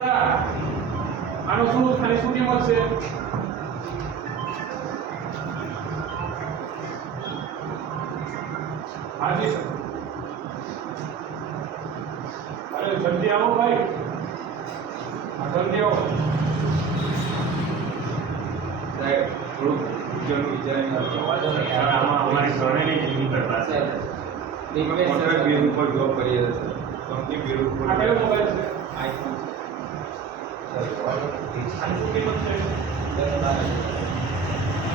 આનો શું ખાલી શું કિંમત છે? હાજી સર. અરે જલ્દી આવો ભાઈ. જલ્દી આવો સાહેબ. થોડુંક વિચારીને જવા દો ને યાર. આમાં અમારી સોનેરી જિંદગી બરબાદ છે. કોન્ટ્રાક્ટ બેઝ ઉપર જોબ કરીએ છીએ સર. કંપની બેઝ ઉપર. આ કયો મોબાઈલ છે? IPhone sir. આની શું કિંમત છે?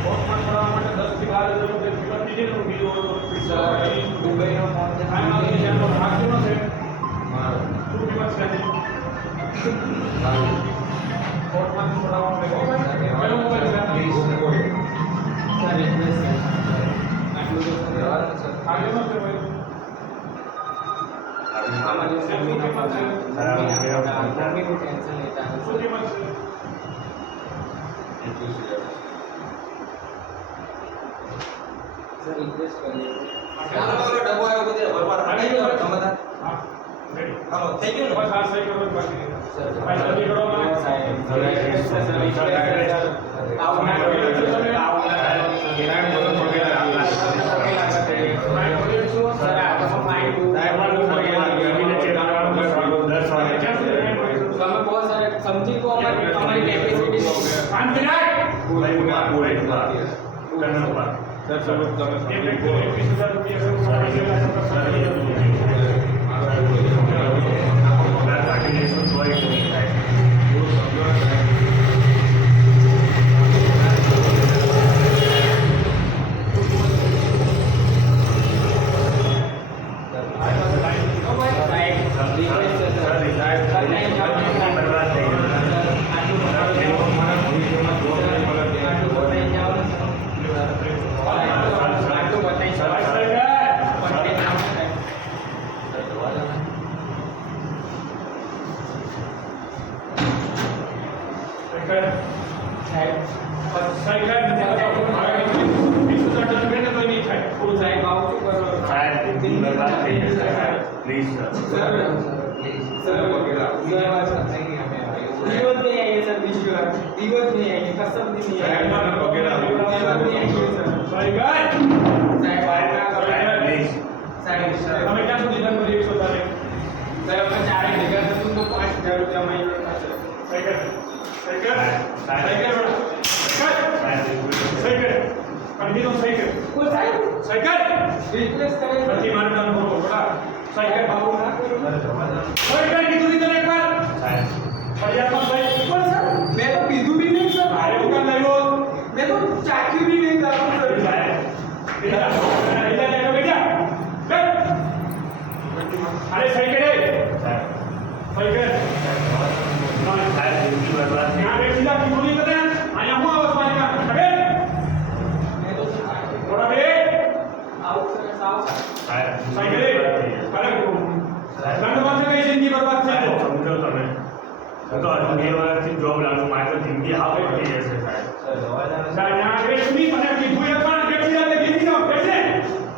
કોર્ટમાં છોડાવવા માટે 10 થી 12 હજાર રૂપિયા કિંમત દીધી ને બીજો સર દુબઈનો ફોન છે. આનો જેનો રાખવાનો છે મારો શું કિંમત છે આની? મારો કોર્ટમાં છોડાવવા માટે કયો મોબાઈલ છે? પ્લીઝ રેકોર્ડ સર એડ્રેસ છે આટલું તો સર રહેવાનું સર. આ કેનો છે ભાઈ? આમાં જો મમ્મીના ફોન છે. મમ્મીનું ટેન્શન લેતા નથી શું કિંમત છે? સર રિક્વેસ્ટ કરીએ ચાલો, ચાલો ડબ્બો આવ્યો બધે ભરવા આવી આવી ગયો ગયો સર. તમે હા રેડી. હાલો થઈ ગયું ને બસ આ સહી કરો બાકી નહીં. સર ભાઈ જલ્દી કરો મને. સાહેબ સમજી તો અમારી કેપેસિટી શાંતિ રાખ. સર સ્વરૂપ તમે એક એક 21,000 તમે ક્યાં સુધી ધન ભરી શકશો તારે? મેં તો પીધું બી નહીં સર. મેં તો ચાખ્યું બી નહીં દારૂ સર. અરે સહી કરે સહી કરે આ બેસીલા કી બોલી કરે આયા હું આવાજ મારી કા ખબર મેં તો ચાખ્યું. થોડા બે આવું સર સાવ સહી કરે અરે દંડમાં કઈ જિંદગી બરબાદ થઈ તો સમજો તમે તો હજુ 2 વર્ષથી જોબ લાગુ મારી જિંદગી હાવ પડી જશે સાહેબ. સર દવા જાણે ના રેશમી મને કીધું એક પણ બેસીલા તે ગીતી નો બેસે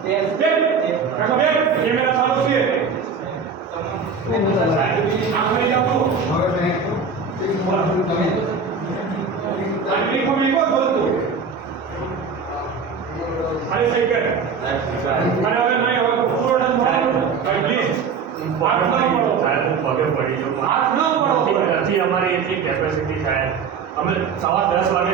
બે કાકા બે કેમેરા ચાલુ છે આ કરી જાવ તો આટલી કોમે કોણ બોલતું અરે સહી કર અને હવે નહીં હવે પૂરો ડન મળો પ્લીઝ વાત ન પડો સાહેબ હું પગે પડી જાઉં. હાથ ન પડો નથી અમારી એટલી કેપેસિટી સાહેબ. અમે 10:15 વાગે